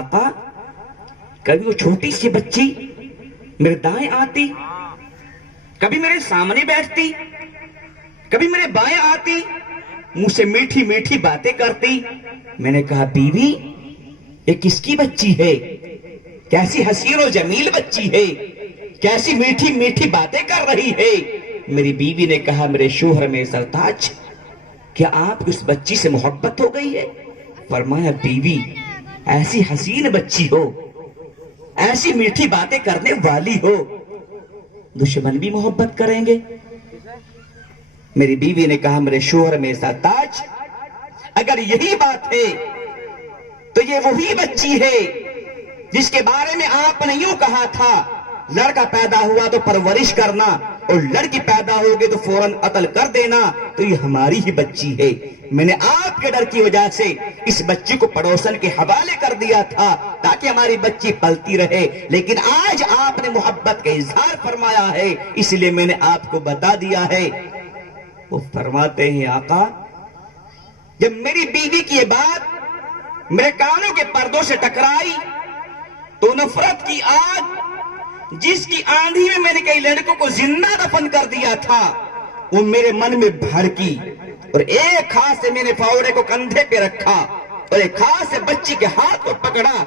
آقا کبھی وہ چھوٹی سی بچی میرے دائیں آتی، کبھی میرے سامنے بیٹھتی، کبھی میرے بائیں آتی، مجھ سے میٹھی میٹھی باتیں کرتی۔ میں نے کہا بیوی یہ کس کی بچی ہے؟ کیسی حسین و جمیل بچی ہے، کیسی میٹھی میٹھی باتیں کر رہی ہے۔ میری بیوی نے کہا میرے شوہر میں سرتاج کیا آپ کو اس بچی سے محبت ہو گئی ہے؟ فرمایا بیوی ایسی حسین بچی ہو، ایسی میٹھی باتیں کرنے والی ہو، دشمن بھی محبت کریں گے۔ میری بیوی نے کہا میرے شوہر میں سرتاج اگر یہی بات ہے تو یہ وہی بچی ہے جس کے بارے میں آپ نے یوں کہا تھا لڑکا پیدا ہوا تو پرورش کرنا اور لڑکی پیدا ہوگی تو فوراً قتل کر دینا، تو یہ ہماری ہی بچی ہے۔ میں نے آپ کے ڈر کی وجہ سے اس بچی کو پڑوسن کے حوالے کر دیا تھا تاکہ ہماری بچی پلتی رہے، لیکن آج آپ نے محبت کا اظہار فرمایا ہے اس لیے میں نے آپ کو بتا دیا ہے۔ وہ فرماتے ہیں آقا جب میری بیوی کی یہ بات میرے کانوں کے پردوں سے ٹکرائی تو نفرت کی آگ جس کی آندھی میں نے کئی لڑکوں کو زندہ دفن کر دیا تھا وہ میرے من میں بھڑکی، اور ایک ہاتھ سے میں نے فاوڑے کو کندھے پہ رکھا اور ایک ہاتھ سے بچی کے ہاتھ کو پکڑا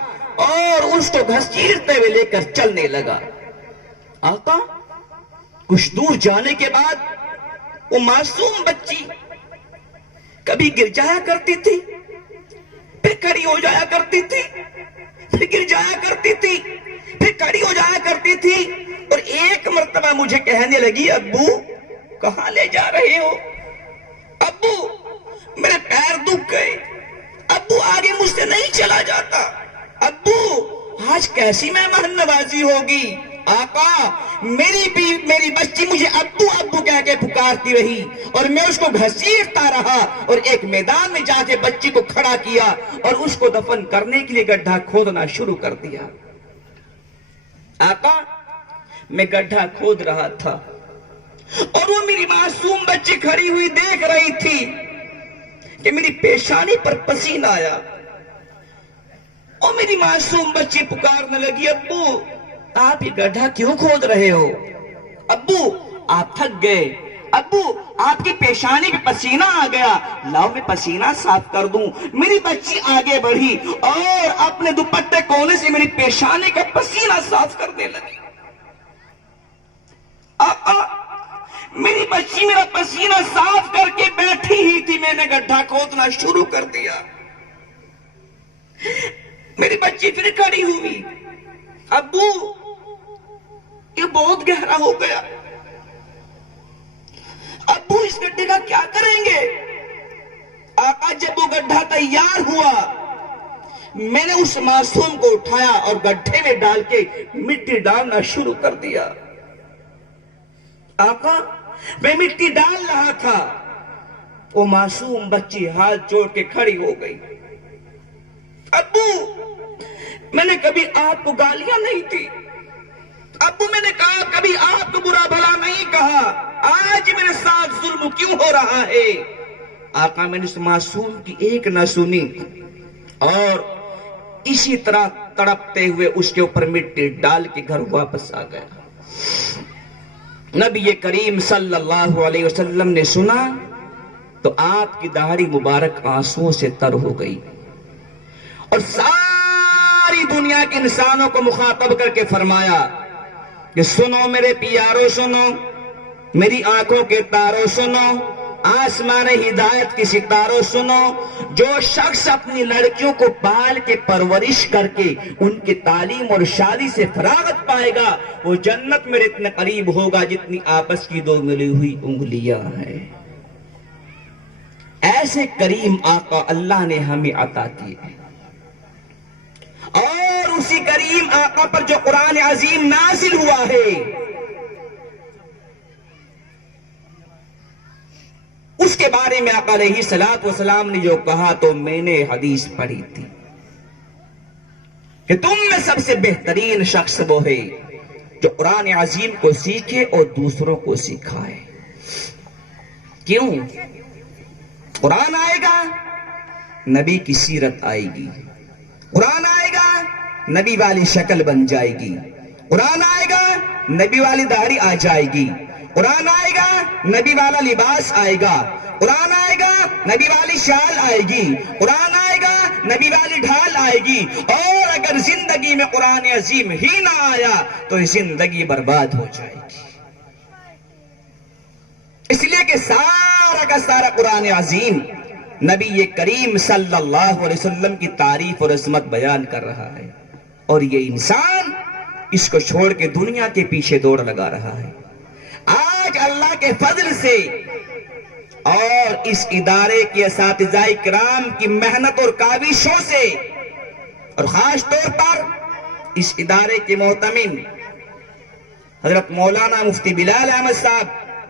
اور اس کو گھسیٹتے ہوئے لے کر چلنے لگا۔ آقا کچھ دور جانے کے بعد وہ معصوم بچی کبھی گر جایا کرتی تھی، پھر کھڑی ہو جایا کرتی تھی، پھر گر جایا کرتی تھی، پھر کھڑی ہو جایا کرتی تھی، اور ایک مرتبہ مجھے کہنے لگی ابو کہاں لے جا رہے ہو؟ ابو میرے پیر دکھ گئے، ابو آگے مجھ سے نہیں چلا جاتا، ابو آج کیسی مہمان نوازی ہوگی؟ آقا میری بچی مجھے ابو ابو کہہ کے پکارتی رہی اور میں اس کو گھسیٹتا رہا اور ایک میدان میں جا کے بچی کو کھڑا کیا اور اس کو دفن کرنے کے لیے گڈھا کھودنا شروع کر دیا۔ آقا میں گڈھا کھود رہا تھا اور وہ میری معصوم بچی کھڑی ہوئی دیکھ رہی تھی کہ میری پیشانی پر پسینہ آیا، اور میری معصوم بچی پکارنے لگی ابو آپ یہ گڈھا کیوں کھود رہے ہو؟ ابو آپ تھک گئے، ابو آپ کی پیشانی پہ پسینہ آ گیا، لاؤ میں پسینہ صاف کر دوں۔ میری بچی آگے بڑھی اور اپنے دوپٹے کونے سے میری پیشانی کا پسینہ صاف کرنے لگی۔ آقا میری بچی میرا پسینہ صاف کر کے بیٹھی ہی تھی، میں نے گڈھا کھودنا شروع کر دیا۔ میری بچی پھر کھڑی ہوئی، ابو یہ بہت گہرا ہو گیا، ابو اس گڈھے کا کیا کریں گے؟ آقا جب وہ گڈھا تیار ہوا میں نے اس معصوم کو اٹھایا اور گڈھے میں ڈال کے مٹی ڈالنا شروع کر دیا۔ آقا میں مٹی ڈال رہا تھا، وہ معصوم بچی ہاتھ جوڑ کے کھڑی ہو گئی۔ ابو میں نے کبھی آپ کو گالیاں نہیں دی، ابو میں نے کہا کبھی آپ کو برا بھلا نہیں کہا، آج میرے ساتھ ظلم کیوں ہو رہا ہے؟ آقا میں نے اس معصوم کی ایک نہ سنی اور اسی طرح تڑپتے ہوئے اس کے اوپر مٹی ڈال کے گھر واپس آ گیا۔ نبی کریم صلی اللہ علیہ وسلم نے سنا تو آپ کی داڑھی مبارک آنسوؤں سے تر ہو گئی اور ساری دنیا کے انسانوں کو مخاطب کر کے فرمایا کہ سنو میرے پیارو، سنو میری آنکھوں کے تاروں، سنو آسمان ہدایت کی ستاروں، سنو جو شخص اپنی لڑکیوں کو پال کے پرورش کر کے ان کی تعلیم اور شادی سے فراغت پائے گا وہ جنت میرے اتنے قریب ہوگا جتنی آپس کی دو ملی ہوئی انگلیاں ہیں۔ ایسے کریم آقا اللہ نے ہمیں عطا کیے، اور اسی کریم آقا پر جو قرآن عظیم نازل ہوا ہے اس کے بارے میں آقا علیہ السلام نے جو کہا تو میں نے حدیث پڑھی تھی کہ تم میں سب سے بہترین شخص وہ ہے جو قرآن عظیم کو سیکھے اور دوسروں کو سکھائے۔ کیوں؟ قرآن آئے گا، نبی کی سیرت آئے گی، قرآن آئے گا، نبی والی شکل بن جائے گی. قرآن آئے گا نبی والی داڑھی آ جائے گی. قرآن آئے گا نبی والا لباس آئے گا. قرآن آئے گا نبی والی شال آئے گی. قرآن آئے گا نبی والی ڈھال آئے گی. اور اگر زندگی میں قرآن عظیم ہی نہ آیا تو زندگی برباد ہو جائے گی. اس لیے کہ سارا کا سارا قرآن عظیم نبی کریم صلی اللہ علیہ وسلم کی تعریف اور عظمت بیان کر رہا ہے. اور یہ انسان اس کو چھوڑ کے دنیا کے پیچھے دوڑ لگا رہا ہے. آج اللہ کے فضل سے اور اس ادارے کے اساتذہ کرام کی محنت اور کاوشوں سے، اور خاص طور پر اس ادارے کے محتمم حضرت مولانا مفتی بلال احمد صاحب